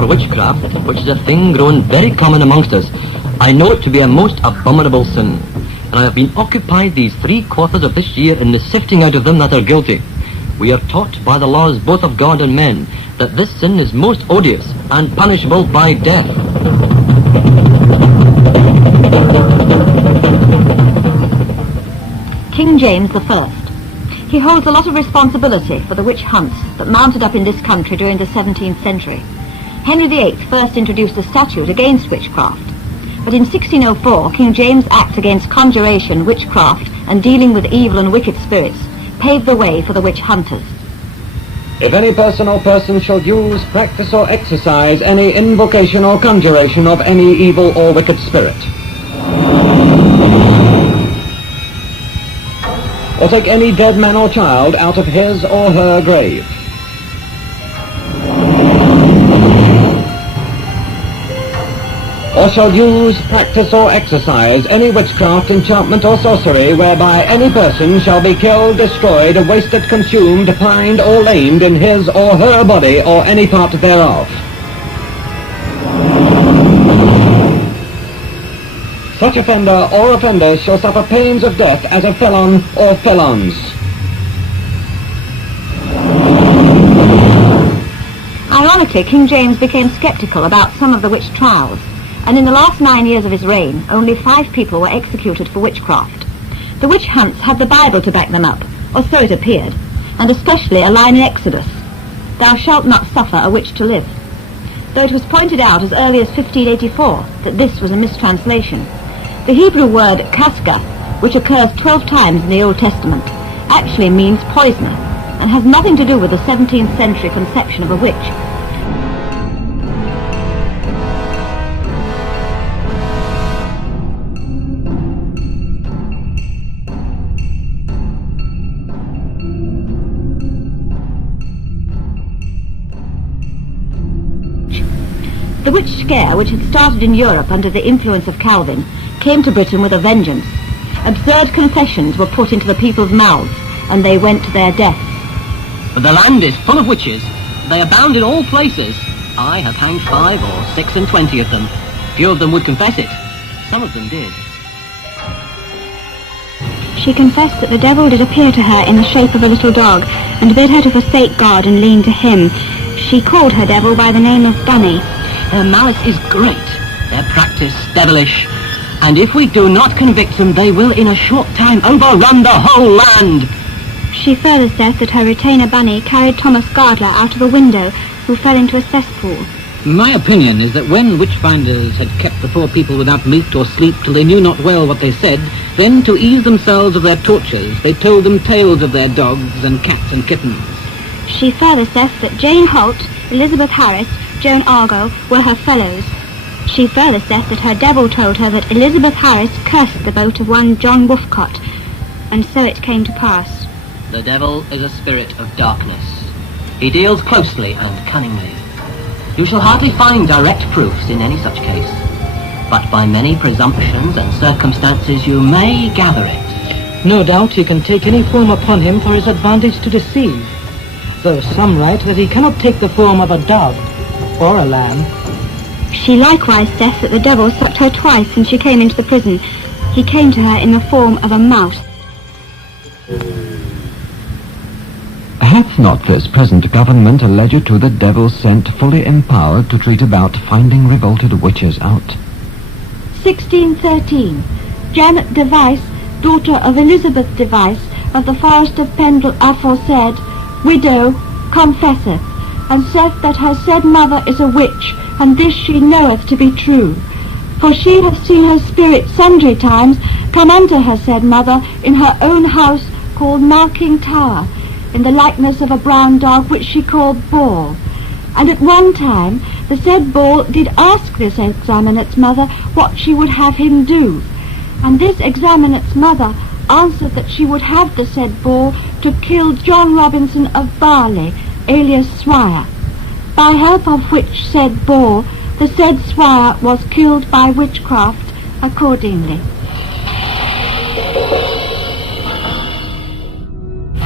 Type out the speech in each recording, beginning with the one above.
or witchcraft, which is a thing grown very common amongst us, I know it to be a most abominable sin, and I have been occupied these 3/4 of this year in the sifting out of them that are guilty. We are taught by the laws both of God and men that this sin is most odious and punishable by death. King James I. He holds a lot of responsibility for the witch hunts that mounted up in this country during the 17th century. Henry VIII first introduced a statute against witchcraft, but in 1604 King James' Act against conjuration, witchcraft, and dealing with evil and wicked spirits paved the way for the witch hunters. If any person or persons shall use, practice, or exercise any invocation or conjuration of any evil or wicked spirit, or take any dead man or child out of his or her grave, or shall use, practice, or exercise any witchcraft, enchantment, or sorcery, whereby any person shall be killed, destroyed, wasted, consumed, pined, or lamed in his or her body, or any part thereof. Such offender or offenders shall suffer pains of death as a felon or felons. Ironically, King James became sceptical about some of the witch trials, and in the last 9 years of his reign, only 5 people were executed for witchcraft. The witch hunts had the Bible to back them up, or so it appeared, and especially a line in Exodus, "Thou shalt not suffer a witch to live," though it was pointed out as early as 1584 that this was a mistranslation. The Hebrew word kaska, which occurs 12 times in the Old Testament, actually means poisoner, and has nothing to do with the 17th century conception of a witch. The witch scare, which had started in Europe under the influence of Calvin, came to Britain with a vengeance. Absurd confessions were put into the people's mouths, and they went to their deaths. But the land is full of witches. They abound in all places. I have hanged 5 or 26 of them. Few of them would confess it. Some of them did. She confessed that the devil did appear to her in the shape of a little dog, and bid her to forsake God and lean to him. She called her devil by the name of Bunny. Their malice is great, their practice devilish, and if we do not convict them, they will in a short time overrun the whole land. She further said that her retainer Bunny carried Thomas Gardler out of a window, who fell into a cesspool. My opinion is that when witch-finders had kept the poor people without meat or sleep till they knew not well what they said, then to ease themselves of their tortures, they told them tales of their dogs and cats and kittens. She further said that Jane Holt, Elizabeth Harris, Joan Argo were her fellows. She further said that her devil told her that Elizabeth Harris cursed the boat of one John Woolcott, and so it came to pass. The devil is a spirit of darkness. He deals closely and cunningly. You shall hardly find direct proofs in any such case, but by many presumptions and circumstances you may gather it. No doubt he can take any form upon him for his advantage to deceive, though some write that he cannot take the form of a dove or a lamb. She likewise says that the devil sucked her twice since she came into the prison. He came to her in the form of a mouse. Hath not this present government alleged to the devil sent fully empowered to treat about finding revolted witches out? 1613. Janet Device, daughter of Elizabeth Device, of the Forest of Pendle aforesaid, widow, confesseth, and saith that her said mother is a witch, and this she knoweth to be true. For she hath seen her spirit sundry times come unto her said mother in her own house called Marking Tower, in the likeness of a brown dog which she called Ball. And at one time the said Ball did ask this examinate's mother what she would have him do, and this examinate's mother answered that she would have the said Ball to kill John Robinson of Barley, alias Swire, by help of which said Ball the said Swire was killed by witchcraft accordingly.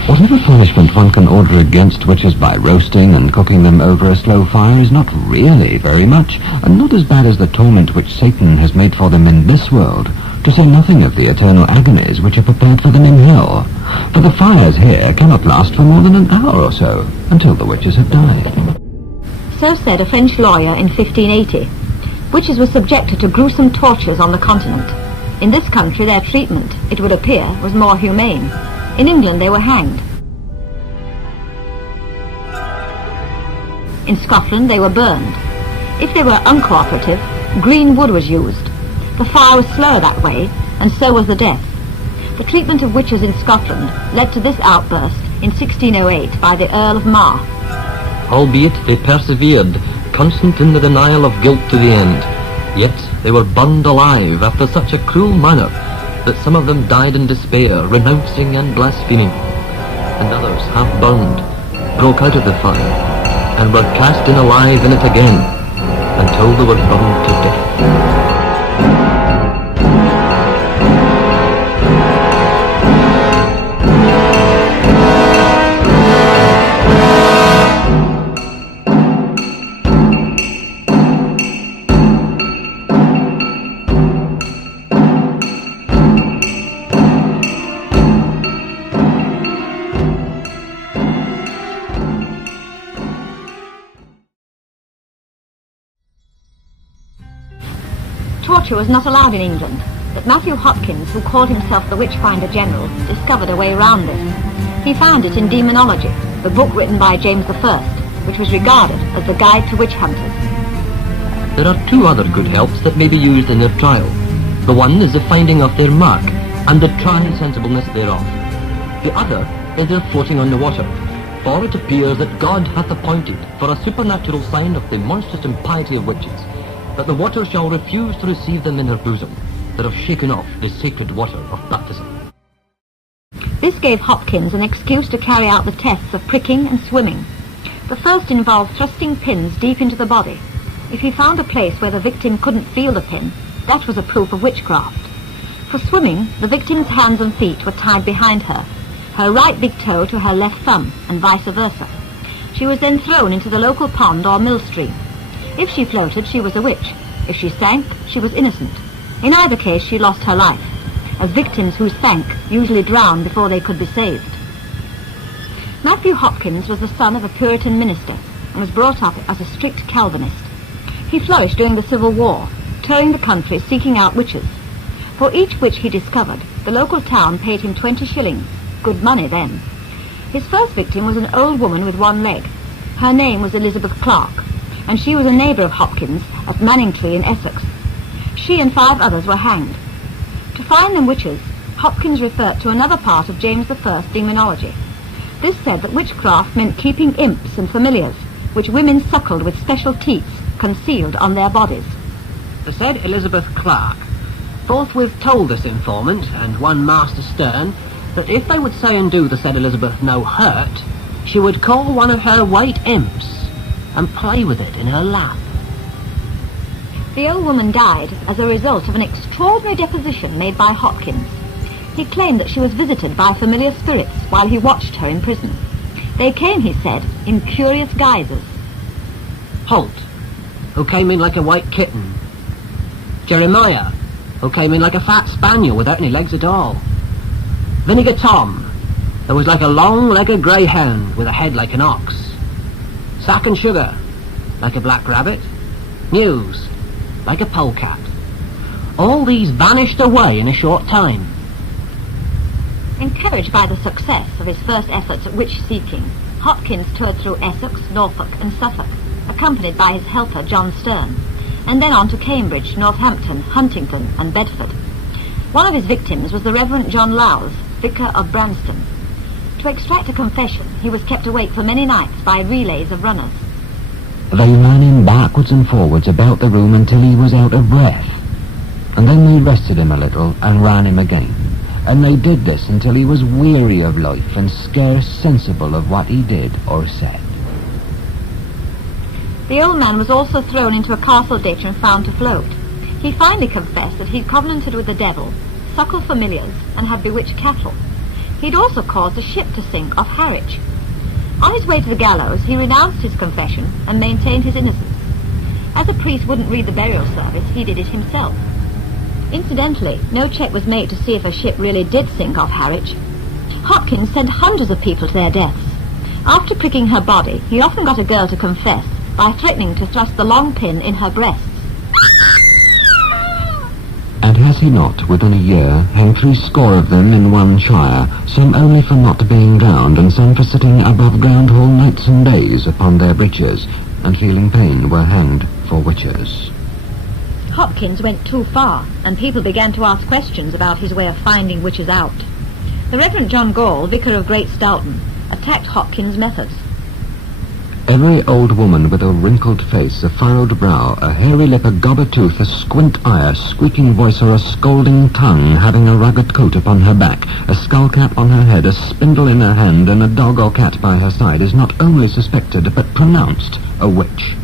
What Whatever punishment one can order against witches by roasting and cooking them over a slow fire is not really very much, and not as bad as the torment which Satan has made for them in this world, to say nothing of the eternal agonies which are prepared for them in hell. For the fires here cannot last for more than an hour or so, until the witches have died. So said a French lawyer in 1580. Witches were subjected to gruesome tortures on the continent. In this country their treatment, it would appear, was more humane. In England they were hanged. In Scotland they were burned. If they were uncooperative, green wood was used. The fire was slower that way, and so was the death. The treatment of witches in Scotland led to this outburst in 1608 by the Earl of Mar. Albeit they persevered, constant in the denial of guilt to the end. Yet they were burned alive after such a cruel manner that some of them died in despair, renouncing and blaspheming. And others, half burned, broke out of the fire, and were cast in alive in it again, until they were burned to death. Torture was not allowed in England, but Matthew Hopkins, who called himself the Witchfinder General, discovered a way round this. He found it in Demonology, the book written by James I, which was regarded as the guide to witch hunters. There are two other good helps that may be used in their trial. The one is the finding of their mark, and the transensibleness thereof. The other is their floating on the water, for it appears that God hath appointed for a supernatural sign of the monstrous impiety of witches, that the water shall refuse to receive them in her bosom, that have shaken off the sacred water of baptism. This gave Hopkins an excuse to carry out the tests of pricking and swimming. The first involved thrusting pins deep into the body. If he found a place where the victim couldn't feel the pin, that was a proof of witchcraft. For swimming, the victim's hands and feet were tied behind her right big toe to her left thumb, and vice versa. She was then thrown into the local pond or mill stream. If she floated, she was a witch. If she sank, she was innocent. In either case, she lost her life, as victims who sank usually drowned before they could be saved. Matthew Hopkins was the son of a Puritan minister and was brought up as a strict Calvinist. He flourished during the Civil War, touring the country seeking out witches. For each witch he discovered, the local town paid him 20 shillings, good money then. His first victim was an old woman with one leg. Her name was Elizabeth Clark, and she was a neighbour of Hopkins at Manningtree in Essex. She and 5 others were hanged. To find them witches, Hopkins referred to another part of James I's Demonology. This said that witchcraft meant keeping imps and familiars, which women suckled with special teats concealed on their bodies. The said Elizabeth Clark forthwith told this informant and one Master Stern that if they would say and do the said Elizabeth no hurt, she would call one of her white imps and play with it in her lap. The old woman died as a result of an extraordinary deposition made by Hopkins. He claimed that she was visited by familiar spirits while he watched her in prison. They came, he said, in curious guises. Holt, who came in like a white kitten. Jeremiah, who came in like a fat spaniel without any legs at all. Vinegar Tom, that was like a long-legged greyhound with a head like an ox. Sack and Sugar, like a black rabbit. Muse, like a polecat. All these vanished away in a short time. Encouraged by the success of his first efforts at witch-seeking, Hopkins toured through Essex, Norfolk and Suffolk, accompanied by his helper John Stern, and then on to Cambridge, Northampton, Huntingdon and Bedford. One of his victims was the Reverend John Lowes, vicar of Branston. To extract a confession, he was kept awake for many nights by relays of runners. They ran him backwards and forwards about the room until he was out of breath, and then they rested him a little and ran him again. And they did this until he was weary of life and scarce sensible of what he did or said. The old man was also thrown into a castle ditch and found to float. He finally confessed that he'd covenanted with the devil, suckled familiars, and had bewitched cattle. He'd also caused a ship to sink off Harwich. On his way to the gallows, he renounced his confession and maintained his innocence. As a priest wouldn't read the burial service, he did it himself. Incidentally, no check was made to see if a ship really did sink off Harwich. Hopkins sent hundreds of people to their deaths. After pricking her body, he often got a girl to confess by threatening to thrust the long pin in her breasts. And has he not, within a year, hanged 70 of them in one shire, some only for not being drowned, and some for sitting above ground whole nights and days upon their breeches, and feeling pain were hanged for witches? Hopkins went too far, and people began to ask questions about his way of finding witches out. The Reverend John Gall, vicar of Great Stoughton, attacked Hopkins' methods. Every old woman with a wrinkled face, a furrowed brow, a hairy lip, a gobber tooth, a squint eye, a squeaking voice, or a scolding tongue, having a ragged coat upon her back, a skull cap on her head, a spindle in her hand, and a dog or cat by her side, is not only suspected, but pronounced a witch.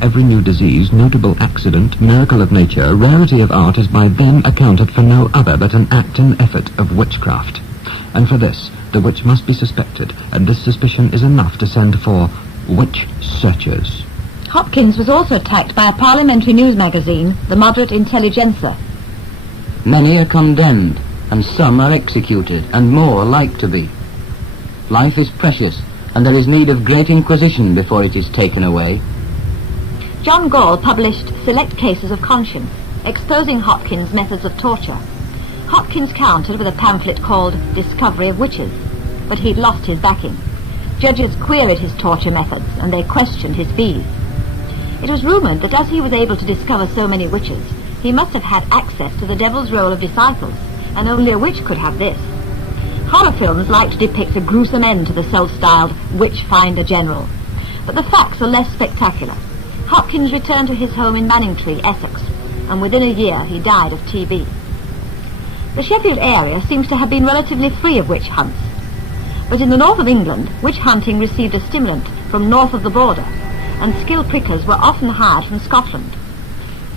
Every new disease, notable accident, miracle of nature, rarity of art, is by them accounted for no other but an act and effort of witchcraft. And for this, the witch must be suspected, and this suspicion is enough to send for witch searchers. Hopkins was also attacked by a parliamentary news magazine, the Moderate Intelligencer. Many are condemned, and some are executed, and more like to be. Life is precious, and there is need of great inquisition before it is taken away. John Gall published Select Cases of Conscience, exposing Hopkins' methods of torture. Hopkins countered with a pamphlet called Discovery of Witches, but he'd lost his backing. Judges queried his torture methods, and they questioned his fees. It was rumoured that as he was able to discover so many witches, he must have had access to the devil's roll of disciples, and only a witch could have this. Horror films like to depict a gruesome end to the self-styled witch-finder general, but the facts are less spectacular. Hopkins returned to his home in Manningtree, Essex, and within a year he died of TB. The Sheffield area seems to have been relatively free of witch hunts. But in the north of England, witch hunting received a stimulant from north of the border, and skilled prickers were often hired from Scotland.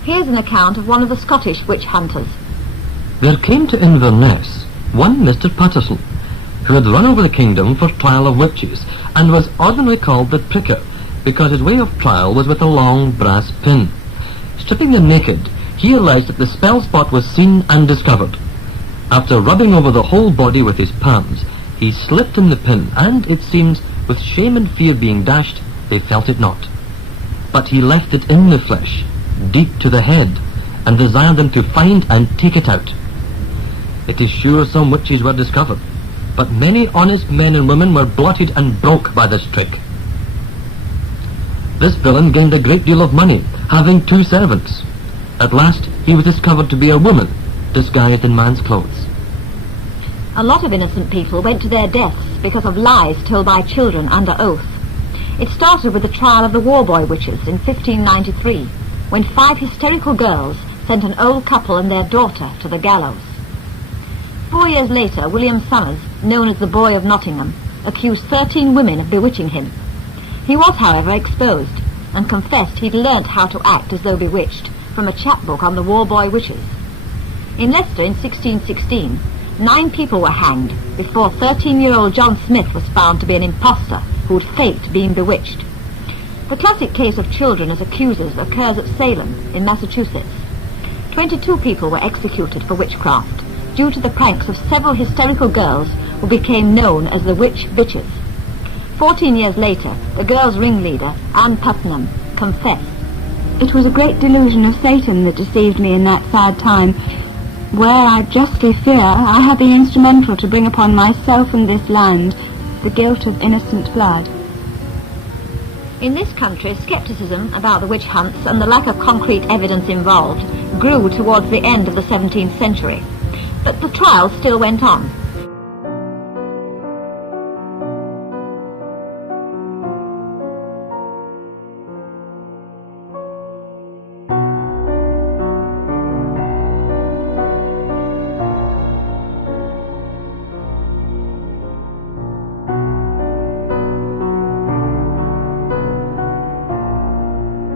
Here's an account of one of the Scottish witch hunters. There came to Inverness one Mr. Patterson, who had run over the kingdom for trial of witches, and was ordinarily called the pricker, because his way of trial was with a long brass pin. Stripping them naked, he alleged that the spell spot was seen and discovered. After rubbing over the whole body with his palms, he slipped in the pin, and, it seems, with shame and fear being dashed, they felt it not. But he left it in the flesh, deep to the head, and desired them to find and take it out. It is sure some witches were discovered, but many honest men and women were blotted and broke by this trick. This villain gained a great deal of money, having 2 servants. At last he was discovered to be a woman, disguised in man's clothes. A lot of innocent people went to their deaths because of lies told by children under oath. It started with the trial of the Warboy witches in 1593, when 5 hysterical girls sent an old couple and their daughter to the gallows. 4 years later, William Summers, known as the Boy of Nottingham, accused 13 women of bewitching him. He was, however, exposed, and confessed he'd learnt how to act as though bewitched from a chapbook on the Warboy witches. In Leicester in 1616, 9 people were hanged before 13-year-old John Smith was found to be an impostor who'd faked being bewitched. The classic case of children as accusers occurs at Salem in Massachusetts. 22 people were executed for witchcraft due to the pranks of several hysterical girls who became known as the witch bitches. 14 years later, the girls' ringleader, Anne Putnam, confessed. It was a great delusion of Satan that deceived me in that sad time, where I justly fear I have been instrumental to bring upon myself and this land the guilt of innocent blood. In this country, scepticism about the witch hunts and the lack of concrete evidence involved grew towards the end of the 17th century. But the trials still went on.